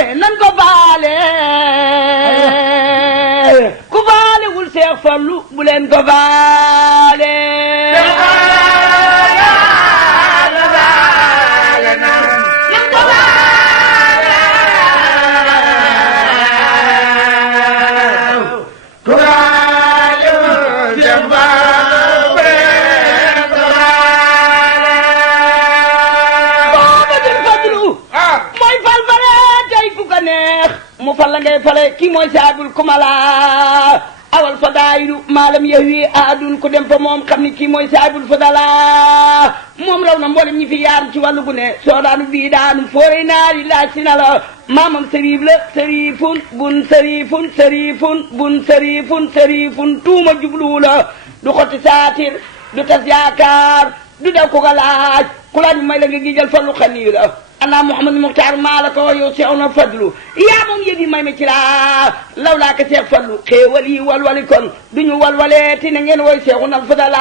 faale nan ko faale ku faale wul Seex Fallu bu leen ko faale mu fal la ngay fale kii mooy saabul kumala awal fadaayilu maalam yahwi aadun ku dem fa moom xam ni kii mooy saabul fadala moom raw na mboolem ñi fi yaar ci wàllu gu ne soodaanu bii daanu fooree naari laaj si na la maamam sëriif la sëriifun bun sëriifun sëriifun bun sëriifun sëriifun tuuma jubluwu la du xotti saatir du tas yaakaar du daw ko ga laaj ku laaj may la nga gijal fallu xanii la ana Muhammad Muxtaar maa la ko yow Seex na fadlu yaa moom yëf yi may ma ci laa law laa ko Seex Fallu xéewal yi walwali kon duñu walwalee te na ngeen woy Seexuna Fadala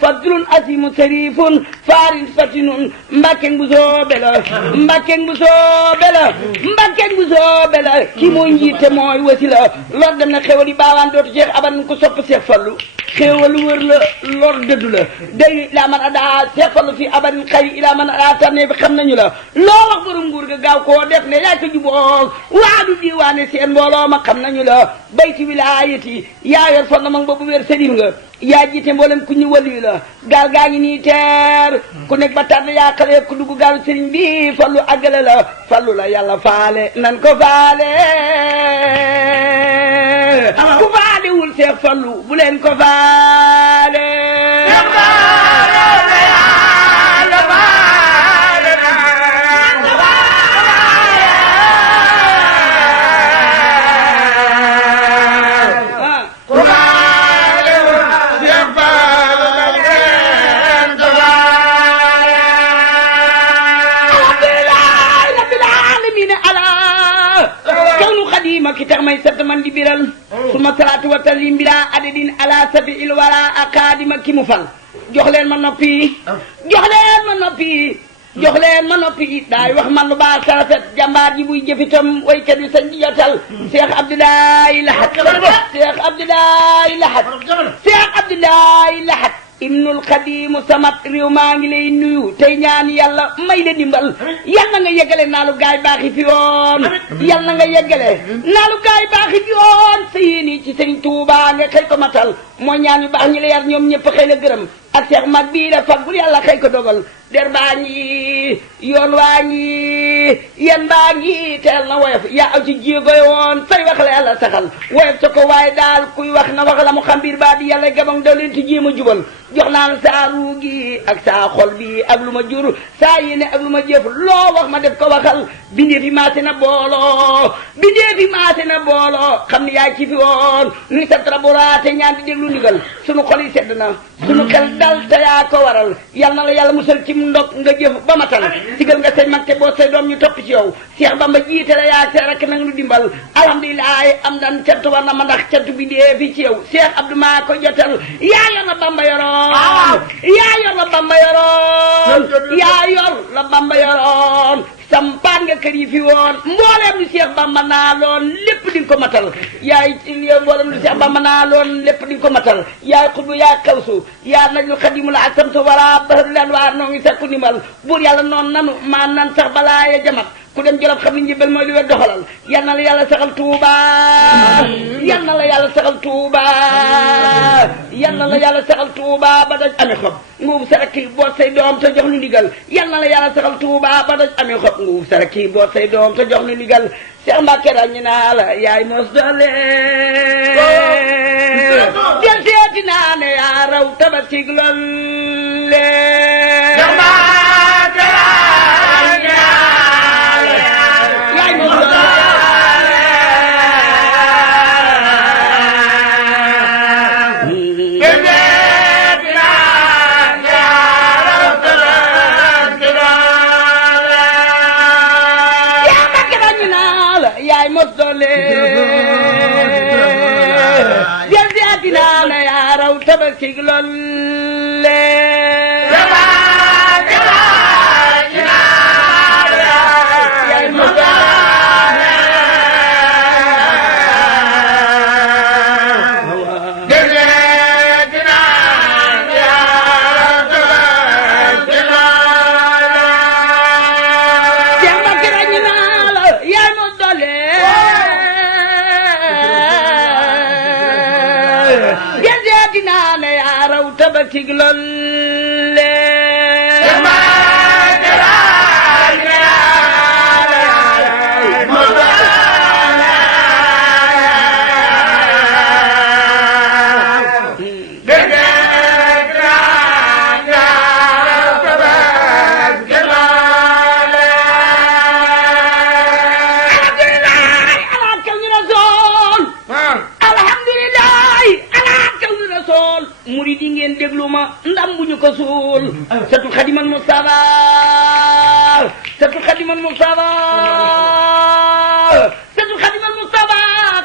fadlun asimu sarifun farin fatinun mbakken bu soobe la mbakken bu soobe la mbakken bu soobe la kii mooy njiite mooy wasi la lor dem na xéewal yi baawaan dootu Seex aban ko sopp Seex Fallu xéewal wër la lor dëddu la day ilaa man adaa Seex Fallu fi aban xëy ilaa man adaa tànne bi xam nañu la loo wax borom nguur ga gaaw koo def ne yaa ko jubóog waadu diwaane seen mbooloo ma xam nañu la bayti wilaayati yaa yor fon na mag boobu wér sëriñ nga yaa jiite mboolem ku ñu waliyu la gaal gaa ngi nii teer ku nekk ba tànn yaa xale ku dugg gaalu sëriñ bi fallu àggale la fallu la yàlla faale nan ko faale ku faale wul Seex Fallu bu leen ko faale ki tax may sant man di biral suma salaatu wa taslim bila adadin ala safiil wala aqadima ki mu fal jox leen ma noppi jox leen ma noppi jox leen ma noppi daay wax man lu baax sarafet jàmbaar ji buy jëfitam waykat bi sañ di jotal Cheikh Abdoulaye Lahat Cheikh Abdoulaye Lahat Cheikh Abdoulaye Lahat ibnul xadimu samat réew maa ngi lay nuyu tey ñaan yàlla may la dimbal yal na nga yeggale naalu gaay baaxi fi yoon yal na nga yeggale naalu gaay baaxi fi yoon sa yéeni ci sëriñ Tuuba nga xëy ko matal mooy ñaan yu baax ñi la yar ñoom ñëpp xëy la gërëm ak Seex mag bii la faggul yàlla xëy ko dogal der baa ngi yoon waa ngi yen baa ngi teel na woyof yaa aw ci jéegoy woon say wax la yàlla saxal woyof sa ko waaye daal kuy wax na wax la mu xam biir baa di yàlla gabang daw leen ti jéem a jubal jox naa la saa ruu gi ak saa xol bi ak lu ma jur saa yéene ak lu ma jëf loo wax ma def ko waxal bindee fi maase na booloo bindee fi maase na booloo xam ne yaa ci fi woon nuy sa traboraate ñaan di déglu ndigal sunu xol yi sedd na sunu xel dal te yaa ko waral yal na la yàlla musal ci ndog nga jëf ba matal sigal nga say mag te boo say doom ñu topp ci yow Cheikh Bamba jiite la yaa sa rek nag lu dimbal alhamdulilah am dan cant war na ma ndax cant bi dee fi ci yow Cheikh Abdou maa ko jotal yaa yor la Bamba yoroon yaa yor la Bamba yoroon yaa yor la Bamba yoroon sampaan nga kër yi fi woon mbooleem lu Cheikh Bamba naa loon lépp di nga ko matal yaay mbooleem lu Cheikh Bamba naa loon lépp di nga ko matal yaay xutbu yaay xawsu yaa najul xadimu la ak samtu wala bahru leen waa noo ngi sakku ndimbal buur yàlla noonu nanu maa nan sax balaa ya jamat ku dem Jolof xam ni njëbbal mooy li wér doxalal yal na la yàlla saxal Tuuba yal na la yàlla saxal Tuuba yal na la yàlla saxal Tuuba ba daj amee xob nguub saraki boot say doom te jox nu ndigal yal na la yàlla saxal Tuuba ba daj amee xob nguub saraki boot say doom te jox nu ndigal Cheikh Mbacke ràññi naa la yaay mos doole del seeti naa ne yaa raw tabatig lolle tabaski lolle yaay tig lolle ndam bu ñu ko suul satu xadimal Mustafa satu xadimal Mustafa satu xadimal Mustafa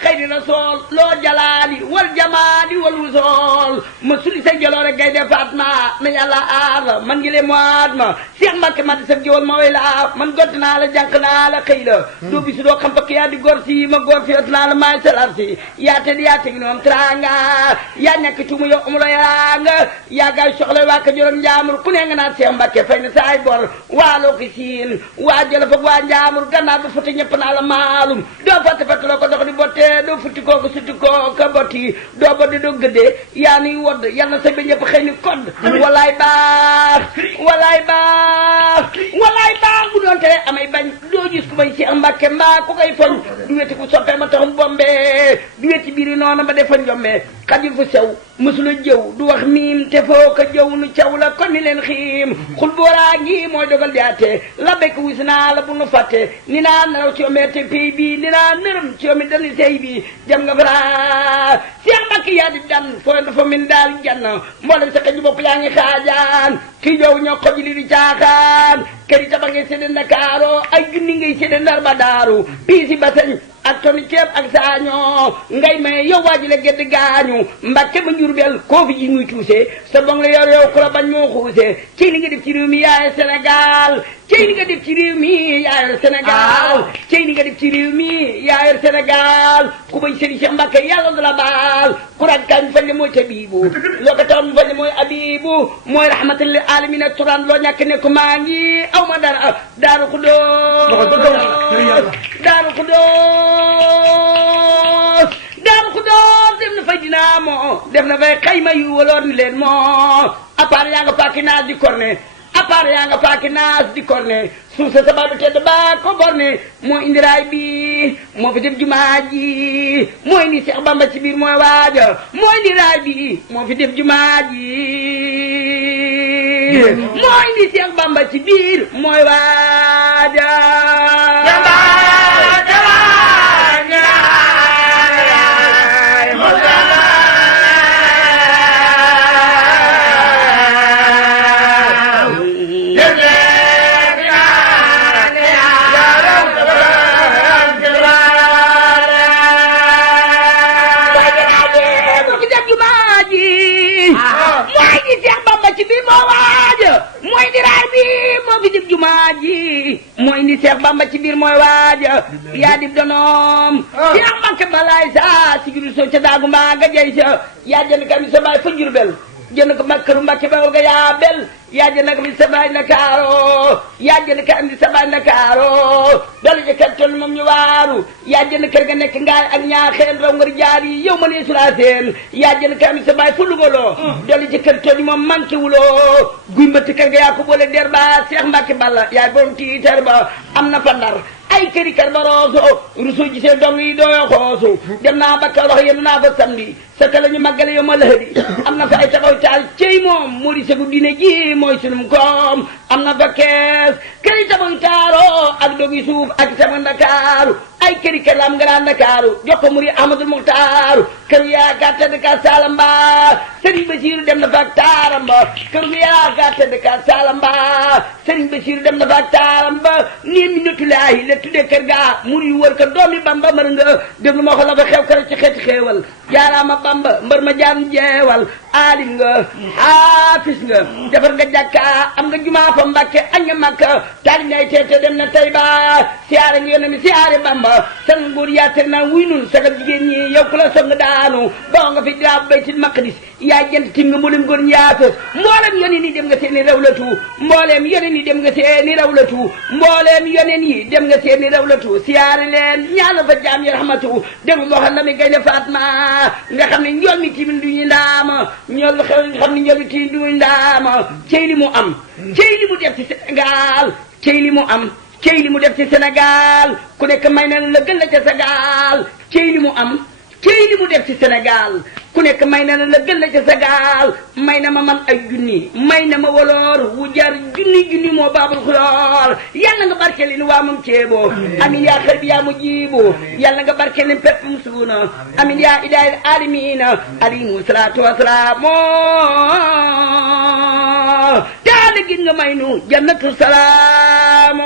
xayri rasul loo jalaali wal jamaali wal wusool ma suli sa jaloore gay de Fatma na yàlla aar la man ngi le moat ma Cheikh Mbacke ma di sa jëwal ma way la man gott naa la jànq naa la xëy la doo bisu doo xam pakk yaa di gor si ma gor si ot naa la maay salar si yaa te di yaa tegi noom tranga yaa ñàkk tuuma yow amulo yaa nga yaa gaay soxla waa ka juróom njaamur ku ne nga naan Cheikh Mbacke fay na saay bor waaloo ki siin waa jëla fag waa njaamur gannaaw ba futti ñëpp naa la maalum doo fatte fattaloo ko dox di botte doo futti kooku sutti kooka botti doo boddi doo gëddee yaa nuy wodd yal na sa ba ñëpp xëy ni kodd walaay baax walaay baax walaay baax bu doon tere amay bañ doo gis ku may Cheikh Mbacke mbaa ku koy foñ du weti ku soppee ma taxum bombe du weti biiri noonu ba defa njombe xajul fu sew mësula jëw du wax miim te foo ko jëw nu caw la kon ni leen xiim xul booraa ngi mooy dogal diyaate la bekk wis naa la bu nu fàtte ni naa naraw ci yomee te pay bi ni naa nërëm ci yomi dali sey bi jam nga fara Cheikh Mbacke yaa di dan foo dafa min daal jann mboolem sa xëju bopp yaa ngi xaajaan kii jow ñoo xoji li di caaxaan kër yi tabax ngay sédde Ndakaaro ay junni ngay sédde Ndar ba daaru piisi basañ ak toni ceeb ak saañoo ngay may yow waaji la gedd gaañu Mbacke ba Njurbel koo fi ji muy tuuse sa bong la yor yow ku la bañ moo xuuse ci li nga def ci réew mi yaay Sénégal ci li nga def ci réew mi yaay Sénégal ci li nga def ci réew mi yaay Sénégal ku bañ Serigne Cheikh Mbacke yàlla du la baal ku raj kañ fañ le mooy tabibu loo ko taxam fañ le mooy abibu mooy rahmatal lil alamin ak turan loo ñàkk ne ko maa ngi aw ma dara Daaru Xudoos Daaru Xudoos Daaru Xudoos def na fay dinaa moo def na fay xayma yu waloor ni leen moo appareil yaa nga faaki naas di korne appareil yaa nga faaki naas di korne suuf sa sabab tedd ba ko borne moo indi raay bi moo fi def jumaa ji moo indi Cheikh Bamba ci biir mooy waaja moo indi raay bi moo fi def jumaa ji moo indi Cheikh Bamba ci biir mooy waaja mooy indi Cheikh Bamba ci biir mooy waaja yaa dib donoom Cheikh Mbacke balaay sa sigiru soo ca daagu mbaa nga jey sa yaa jënd kam sa baay fa Njurbel jënd ko makkaru Mbacke ba nga yaa bel yaa jënd kam sa baay Ndakaaro yaa jënd kam sa baay Ndakaaro dolu je kat toll moom ñu waaru yaa jënd kër ga nekk ngaay ak ñaaxeen raw ngar jaar yi yow ma nee sula seen yaa jënd kam sa baay fa lugaloo dolu je kër toll moom manqué wuloo guy mbëtt kër ga yaa ko boole der ba Cheikh Mbacke balla yaay borom tiitar ba am na fa Ndar ay këri kër ba rooso rusu gisee dong yi dooyo xoosu dem naa ba Kaolack yéen naa fa samedi sa ka la ñu màggale yow ma lëhëdi am na fa ay taxaw taal cey moom moo di segu diine ji mooy sunum koom am na fa kees këri tabax taaro ak dogi suuf ak sama Ndakaaru ay këri kër la am Grand Ndakaaru jox ko muri Ahmadul Muxtaaru kër yaakaar tedd ka Salamba Serigne Bassirou dem na fa ak taaram ba kër yaakaar tedd ka Salamba Serigne Bassirou dem na fa ak taaram ba nii mi natulaayi la tudde kër gaa muri wër ko doomi Bamba mër nga déglu ma ko la fa xew kër ci xeeti xeewal jaaraama Bamba mbër ma jaan jeewal aalim nga xaafis nga defar nga jàkka am nga jumaa fa Mbàkke añ nga Makka taali ngay teete dem na Tayba siyaare nga yónne mi siyaare Bamba san nguur yaa teg naa wuy nun sagal jigéen ñi yow ku la soog nga daanu ba nga fi daa Baytil Maqdis yaa jant tim nga mboolem góor ñaata mboolem yoneen yi dem nga seeni rawlatu mboolem yoneen yi dem nga seeni rawlatu mboolem yoneen yi dem nga seeni rawlatu siyaare leen ñaanal fa jaam yi rahmatu déglu loo xam ne mi Gaynde Fatma nga xam ne njool mi timin duñu ndaama ñool xam ne njool mi timin duñu ndaama cey li mu am cey li mu def ci Sénégal cey li mu am cey li mu def ci Sénégal ku nekk may na la gën la ca Sénégal cey li mu am cey li mu def ci Sénégal ku nekk may na la gën la ca Sénégal may na ma man ay junni may na ma woloor wu jar junni moo baabul xuloor yàlla nga barkeel ni waa moom ceeboo amin yaa xel bi yaa mu jiiboo yàlla nga barkeel ni pepp mu suuna amin yaa idaayil aalamiina alayhimu salaatu wasalaam daana gin nga may nu jannatu salaam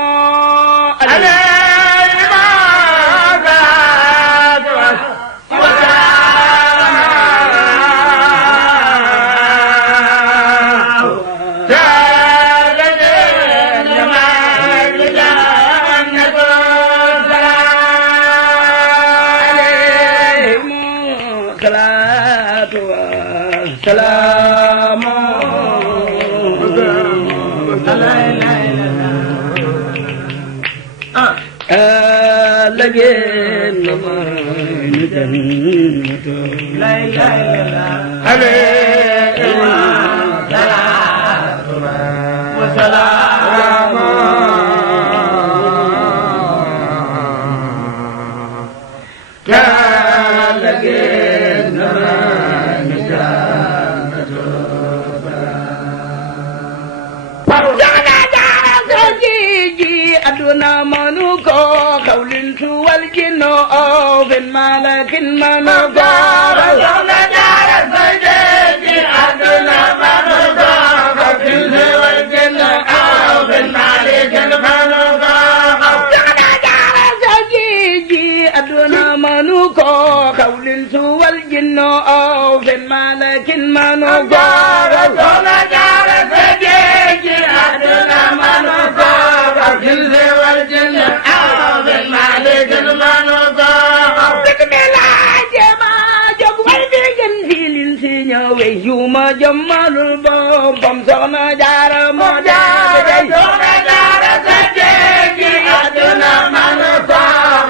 yuma jamalul boppam soxna jaara moo jaara soxna jaara sa jeegi aduna manu ko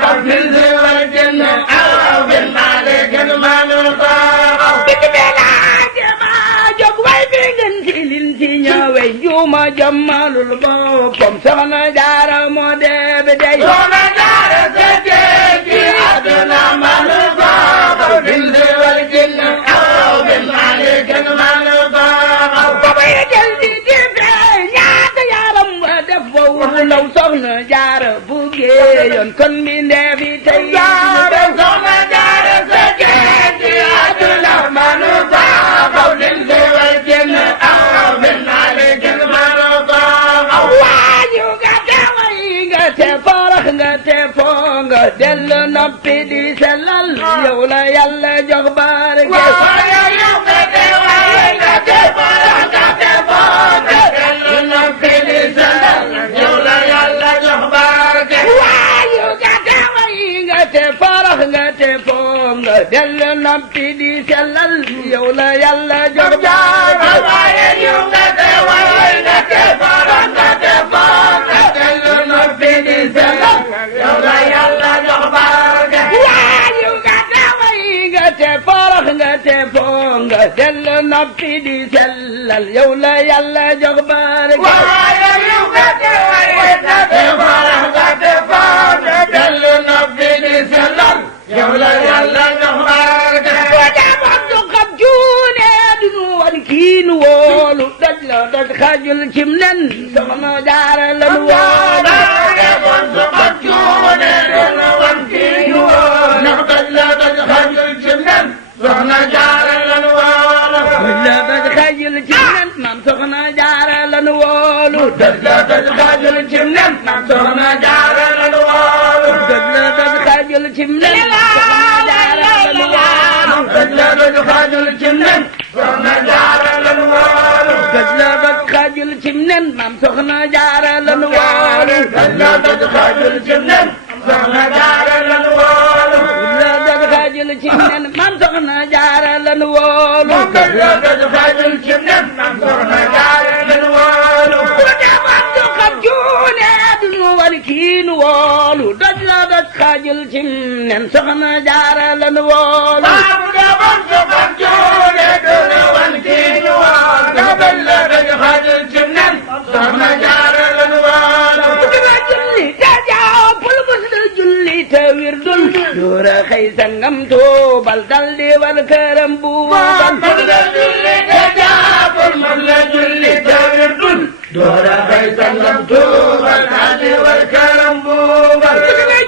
xafil si wal janna aw bin malikin manu ko dik bela jama jog way bi ngeen ci lin ci ñëwe yuma jamalul boppam soxna jaara moo debe dey soxna jaara sa jeegi aduna manu ko xafil si wal janna aw bin malikin manu ko baba yel di dibe ñaata yaram wa def wo law soxna jaara bu géeyoon kon mi ndeefi tey soxna jaara sa jeegi aduna manu ko xafil si wal janna aw bin malikin manu ko waañu nga teway nga te farax nga te foo nga dellu noppi di sellal yow la yàlla jox barke dellu noppi di sellal yow la yàlla jox barke waaye yow nga te way nga te farax nga te foo nga dellu noppi di sellal yow la yàlla jox barke waaye yow nga te way nga te farax nga te foo nga dellu noppi di sellal yow la yàlla jox barke waaye yow nga te way nga te farax nga te foo nga dellu noppi di sellal yow la yàlla jox barke kiinu woolu daj la daj xajul cim nen soxna jaara lan woolu defoon su xaj juune dina wan kiinu woolu ndax daj la daj xajul cim nen soxna jaara lan woolu daj la daj xajul cim nen maam soxna jaara lan woolu daj la daj xajul cim nen maam soxna jaara lan woolu daj la daj xajul cim nen soxna jaara lan woolu daj la daj xajul cim nen soxna jaara lan woolu daj la daj xajul cim nen maam soxna jaara lan woolu daj la daj xajul cim nen soxna jaara lan woolu daj la daj xajul ci nen maam soxna jaara lanu wóolu moom daju xajul ci nen maam soxna jaara lanu wóolu ku demoon du xam cuune duñu wan kii nu wóolu doj la doj xajul ci nen soxna jaara lanu wóolu ku demoon du xam cuune duñu wan kii nu wóolu doj la doj xajul ci nen soxna jaara lanu wóolu julli te jàppul mus la julli te wirdul doora xëy sangam tuubal dal di war këram buubal mus la julli te jàppul mus la julli te wirdul doora xëy sangam tuubal dal di war këram buubal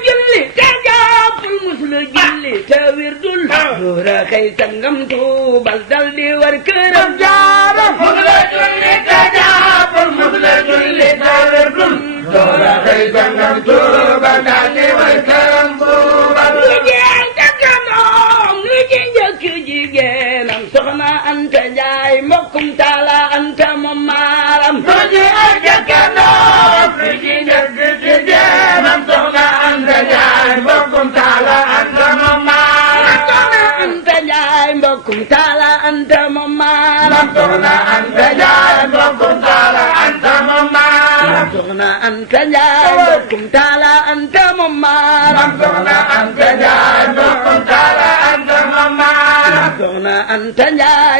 julli te jàppul mus la julli te wirdul doora xëy sangam tuubal dal di war këram jaara mus la julli te jàppul mus la julli te wirdul doora xëy sangam tuubal dal di war këram buubal jigéen jëkkënoom lu ci njëkk jigéenam soxna Anta Njaay mbokkum taala Anta moom maaram lu ci jëkkënoom lu ci njëkk jigéenam soxna Anta Njaay mbokkum taala Anta moom maaram soxna Anta Njaay mbokkum taala Anta moom maaram soxna Anta Njaay mbokkum taala Anta moom maaram soxna Anta Njaay mbokkum taala Anta moom maaram soxna Anta Njaay mbokkum taala Anta moom maaram soxna Anta Njaay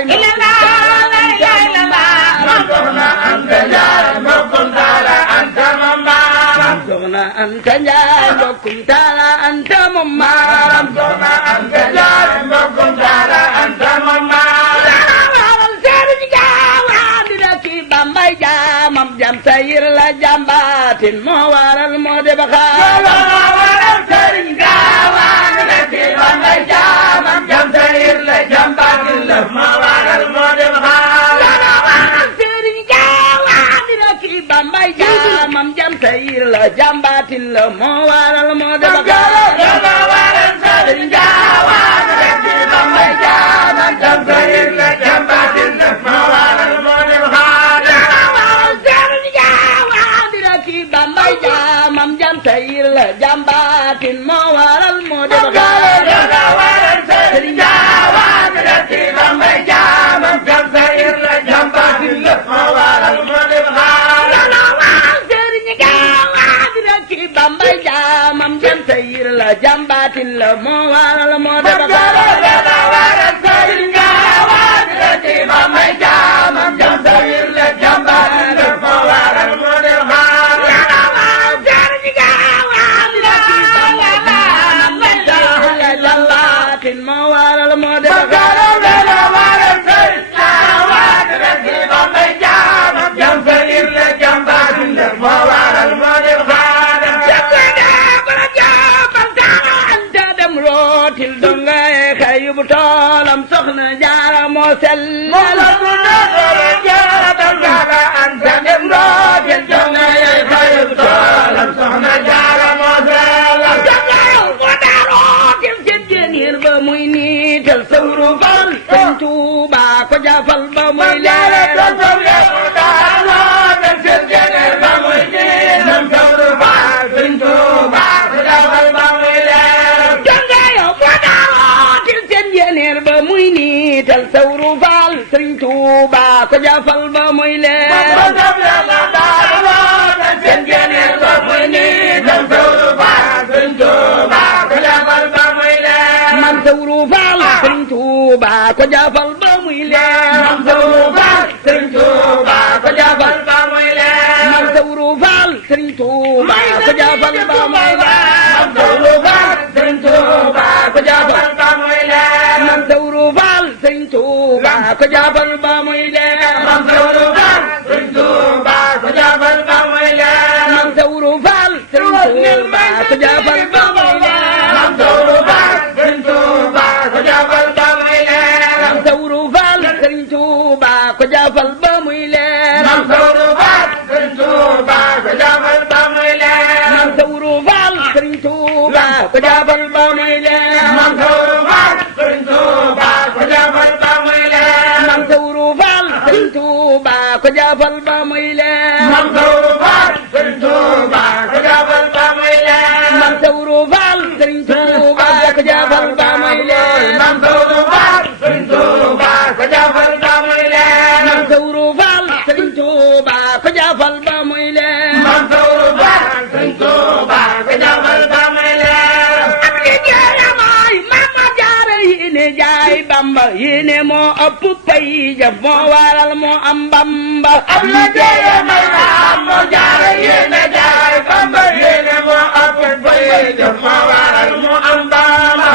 soxna Anta Njaay mbokkum taala Anta moom maaram soxna Anta Njaay mbokkum taala Anta moom maaram soxna Anta Njaay mbokkum taala Anta moom maaram Sëriñ Gaawaan dina ki Bambay jaamam jam sayir la jàmbaatin moo waral moo de ba xaar Sëriñ Gaawaan dina ki Bambay jaamam jam sayir la jàmbaatin la moo waral moo de ba xaar Sëriñ Gaawaan dina ki Bambay jaamam jam sayir la jàmbaatin la moo waral moo de ba xaar Sëriñ Gaawaan dina ki Bambay jaamam jam sayir la jàmbaatin la moo waral moo de ba xaar Sëriñ Gaawaan dina ki Bambay jaamam jam sayir la jàmbaatin moo waral moo de ba xaar Sëriñ Gaawaan dina ki Bambay jaamam jam sayir la jàmbaatin la moo waral moo de ba xaar Sëriñ Gaawaan dina ki Bambay jaamam jam sayir la jàmbaatin la moo waral moo de ba xaar Sëriñ Gaawaan dina ki Bambay jaamam jam sayir la jàmbaatin la moo waral moo de ba xaar Sëriñ Gaawaan dina ki Bambay jaamam jam sayir la jàmbaatin moo waral moo de ba xaar til dongay xayub toolam soxna jaara moo sellal jangayal ba muy niital sawru fal Sëñ Tuuba ko jafal ba muy leeral ba muy niital sawru faal Sëriñ Tuuba ko jafal ba muy leer seen géneel ba muy niital sawru faal Sëriñ Tuuba ko jafal ba muy leer man sawru faal Sëriñ Tuuba ko jafal ba muy leer man sawru faal Sëriñ Tuuba ko jafal ba muy leer man sawru faal Sëriñ Tuuba ko jafal ba muy leer man sawru faal Sëriñ Tuuba ko jafal ba muy leer man sawru faal Sëriñ Tuuba ko jafal ba muy leer man sawru faal Sëriñ Tuuba ko jafal ba muy leer man sawru faal Sëriñ Tuuba ko jafal ba muy leer man sawru faal Sëriñ Tuuba ko jafal ba muy leer man sawru faal Sëriñ Tuuba ko jafal ba muy leer man sawru faal Sëriñ Tuuba ko jafal ba muy leer man sawru faal Sëriñ Tuuba ko jafal ba muy leer man sawru faal Sëriñ Tuuba ko jafal ba muy leer man sawru faal Sëriñ Tuuba ko jafal ba muy leer man sawru faal Sëriñ Tuuba ko jafal ba muy leer man sawru faal Sëriñ Tuuba ko jafal ba muy leer Bamba yéene moo ëpp pay jëf moo waral moo am Bamba ab liggéeyam may am moo jaara yéene jaay Bamba yéene moo ëpp pay jëf moo waral moo am Bamba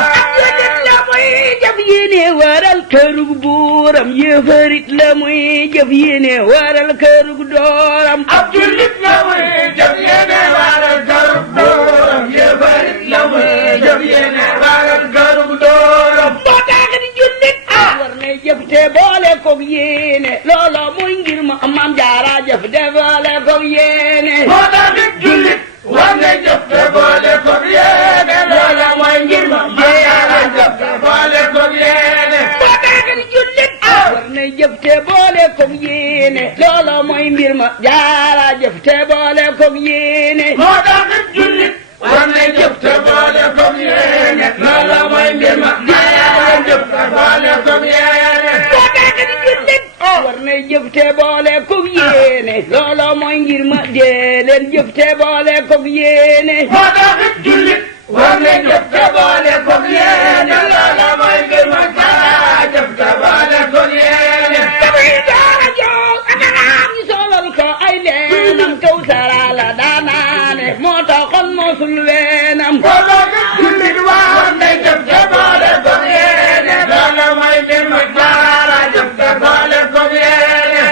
jëf yéene waral kërug buuram yéefarit la muy jëf yéene waral kërug dooram ab jullit la muy jëf yéene waral kërug dooram yéefarit la muy jëf yéene waral kërug dooram moo tax di jullit war na jëf te boole koog yéene loolo muy ngir ma Maam Jaara jëf te boole koog yéene moo tax di jullit war na jëf te boole koog yéene loolo mooy ngir ma Maam Jaara jëf te boole koog yéene moo tax di jullit war na jëf te boole koog yéene loolo mooy mbir ma Jaara jëf te boole koog yéene moo tax di jullit war na jëf te boole koog yéene loolo mooy mbir ma Jaara jëf te boole koog yéene moo tax di jullit war na jëf te boole koog yéene loolo mooy ngir ma dee leen jëf te boole koog yéene moo tax di jullit war na jëf te boole koog yéene loolo mooy mbir ma Jaara jëf te boole koog yéene damay Jaara jool anaraam ñu solal ko ay leenam kaw sara la daanaane moo taxoon mosul weenam moo tax di jullit war na jëf te boole koog yéene loolo mooy mbir ma Jaara jëf te boole koog yéene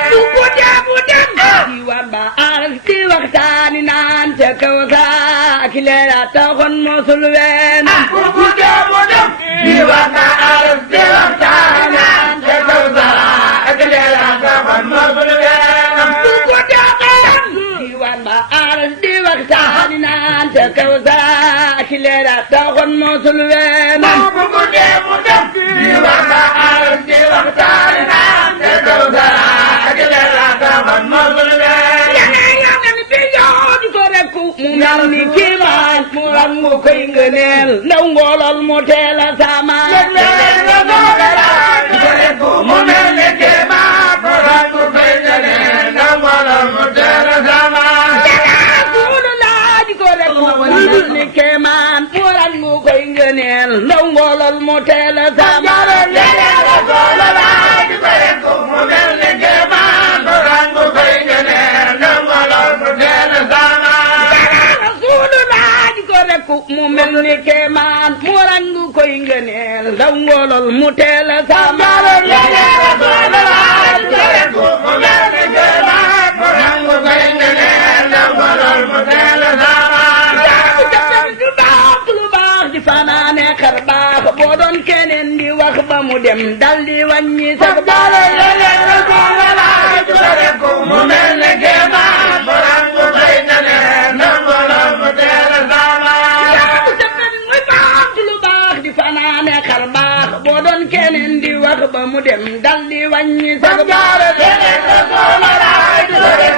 bu dem diwaan ba aras di waxtaani naan ca kaw saa ki leera taxoon mosul weenam ku guddee mu dem diwaan ba aras di waxtaani naan ca kaw saa ak leera taxoon mosul weenam diwaan ba aras di waxtaani naan ca kaw saa ki leera taxoon mosul weenam ku guddee mu dem diwaan ba aras di waxtaani naan ca kaw saa ak leera taxoon mosul weenam mu mel ni kiimaan mu rangu koy ngëneel ndaw ngoolol mu teel a saamaan mu mel ni kiimaan mu rangu koy ngëneel ndaw ngoolol mu teel a saamaan suulu laaj ko rek mu mel ni kiimaan mu rangu koy ngëneel ndaw ngoolol mu teel a saamaan mu mel ni kiimaan mu rangu koy ngëneel ndaw ngoolol mu teel a saamaan mu mel ni kemaan mu rangu koy ngëneel ndaw ngoolol mu teel a sàmmal mu mel ni kemaan mu rangu koy ngëneel ndaw ngoolol mu teel a sàmmal lu baax lu baax di fanaane xar baax boo doon keneen di wax ba mu dem dal di wàññi sax baax mu mel ni kemaan mu rangu koy ngëneel ndaw ngoolol mu teel a fanaane xar baax boo doon keneen di wax ba mu dem dal di wàññi sax baax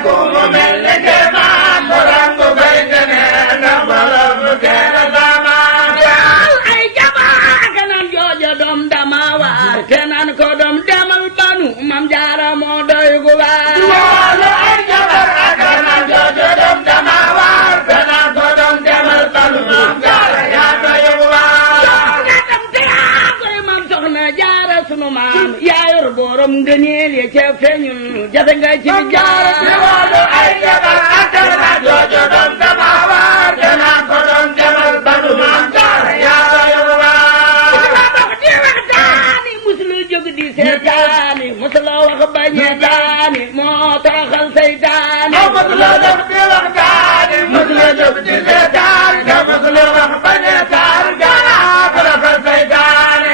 mu mel ni kemaan mu rangu koy ngëneel ndaw ngoolol mu teel a sàmmal ay jamaa kanaan jooja doom dama waar te naan ko doom demal banu Maam Jaara moo doy gu waar ay jamaa kanaan jooja doom dama waar te naan ko doom demal banu Maam Jaara yaa doy gu waar sunu maam yaa yor borom ngëneel ya ca feeñul jafe nga ci Jaara ay jabar ak kanaan jooja doom dama waar te naan ko doom demal banu Maam Jaara yaa doy gu waar di waxtaani musula jóg di seetaani musula wax bañetaani moo toroxal seytaani musula jóg di waxtaani musula jóg di seetaani musula wax bañetaani toroxal seytaani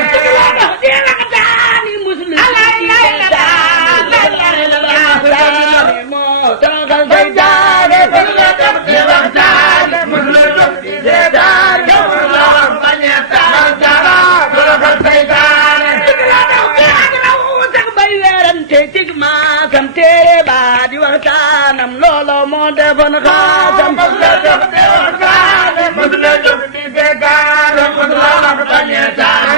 waxtaanam loolo moo defoon xaasam musula jóg di waxtaane musula jóg di seetaane musula wax bañetaane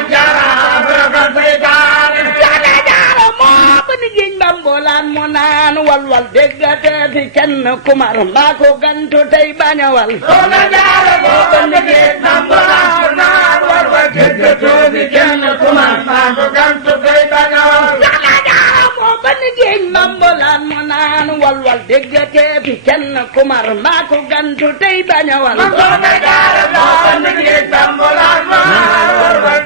toroxal seytaane Jaara moo ba ni géej mbambolaan mu naan walwal déggate fi kenn kumar mbaa ko gantu tey bañ a wal Soxna Jaara moo ba ni géej mbambolaan mu naan walwal déggate fi kenn kumar mbaa ko gantu bañ a wal man soxna jaara moo ko liggéey tambulaan ma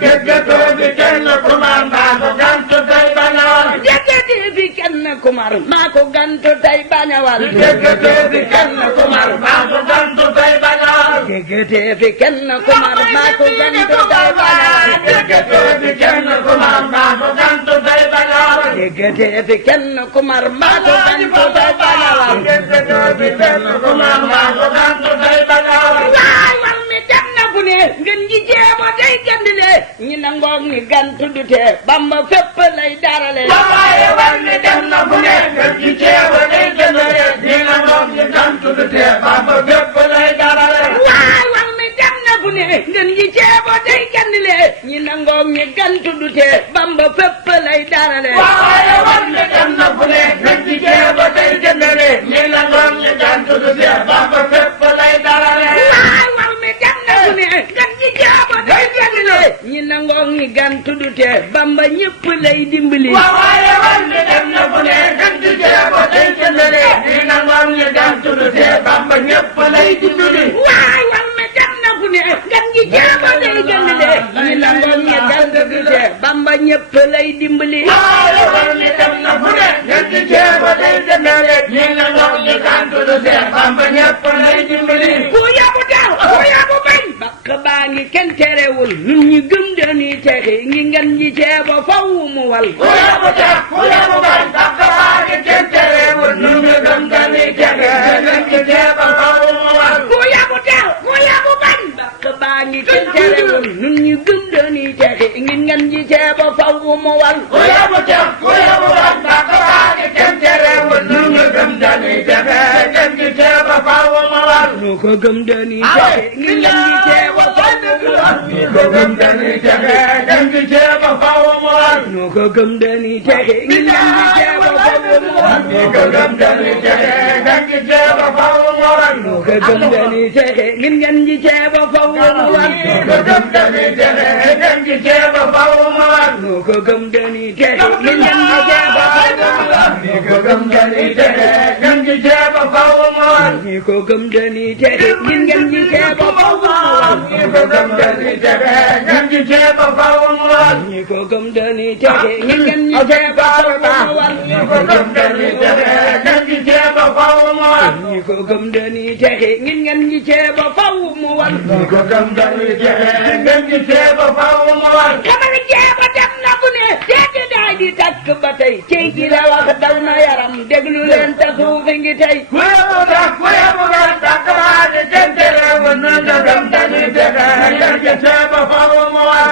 jéggatoo fi kenn kumar maa ko gantu tey bañ a wal jéggati fi kenn kumar maa ko gantu tey bañ a wal jéggatoo fi kenn kumar maa ko gantu tey bañ a wal jéggati fi kenn kumar maa ko gantu tey bañ a wal jéggatoo fi kenn kumar maa ko gantu tey bañ a wal jéggati fi kenn kumar maa ko gantu tey bañ a wal jéggatoo fi kenn kumar maa ko gantu tey bañ a wal waay wal mi dem na fu ne ngeen ji jeebo day gandile ñi nangoog ni gantu du tee Bamba fépp lay darale waaye wal mi dem na fu ne ngeen ji jeebo day gandile ñi nangoog ni gantu du tee Bamba fépp lay darale waay wal mi dem na fu ne ngeen ji jeebo day gandile ñi nangoog ni gantu du tee Bamba fépp lay darale waaye wal mi dem na fu ne ngeen ji jeebo day gandile ñi nangoog ni gantu du tee Bamba fépp lay darale waay wal mi dem na fu ne ngeen ji jeebo day gandile ñi nangoog ni gantu du tee Bamba ñëpp lay dimbali waaye wal mi dem na fu ne ngeen ji jeebo day gandile ñi nangoog ni gantu du tee Bamba ñëpp lay dimbali waay wal mi dem na fu ne ngeen ji jeebo day gandile ñi nangoog ni gantu du tee Bamba ñëpp lay dimbali waaye wal mi dem na fu ne ngeen ji jeebo day gandile ñi nangoog ni gantu du tee Bamba ñëpp lay dimbali ku yabu daw ku yabu bañ bakk baa ngi kenn terewul nun ñi gëm dañuy texi ngi ngeen ji ceebo faw mu wal ku yabu tax ku yabu bañ bakk baa ngi kenn terewul nun ñi gëm dañuy texi ngeen ji ceebo faw mu wal ku yabu daw ku yabu bañ bakk baa ngi kenn terewul nun ñi gëm dañuy texi ngi ngeen ji ceebo faw mu wal ku yabu tax ku yabu bañ bakk baa ngi kenn terewul nun ñi gëm dañuy texi ngeen ji ceebo faw mu wal nu ko gëm dañuy texi ngi ngeen ji ceebo faw mu wal nu ko gëm dañuy texi ngeen ji ceebo faw mu wal nu ko gëm dañuy texi ngi ngeen ji ceebo faw mu wal nu ko gëm dañuy texi ngeen ji ceebo faw mu wal nu ko gëm dañuy texi ngi ngeen ji ceebo faw mu wal nu ko gëm dañuy texi ngeen ji ceebo faw mu wal nu ko gëm dañuy texi ngi ngeen ji ceebo faw mu wal nu ko gëm dañuy texi ngeen ji ceebo faw mu wal ñi ko gëm dañuy texi ngir ngeen ji ceebo faw mu wal nu ko gëm dañuy texi ngeen ji ceebo faw mu wal ñi ko gëm dañuy texi ngir ngeen ji ceebo faw mu wal nu ko gëm dañuy texi ngeen ji ceebo faw mu wal ñi ko gëm dañuy texi ngir ngeen ji ceebo faw mu wal nu ko gëm dañuy texi ngeen ji ceebo faw mu wal xamal ceebo dem na bu ne seeti daay di takk ba tey cey ji la wax dal na yaram déglu leen ta suufi ngi tey ku yabu tax ku yabu bañ bakk baa ngi kenn terewul nun ñi gëm dañuy texi ngeen ji ceebo faw mu wal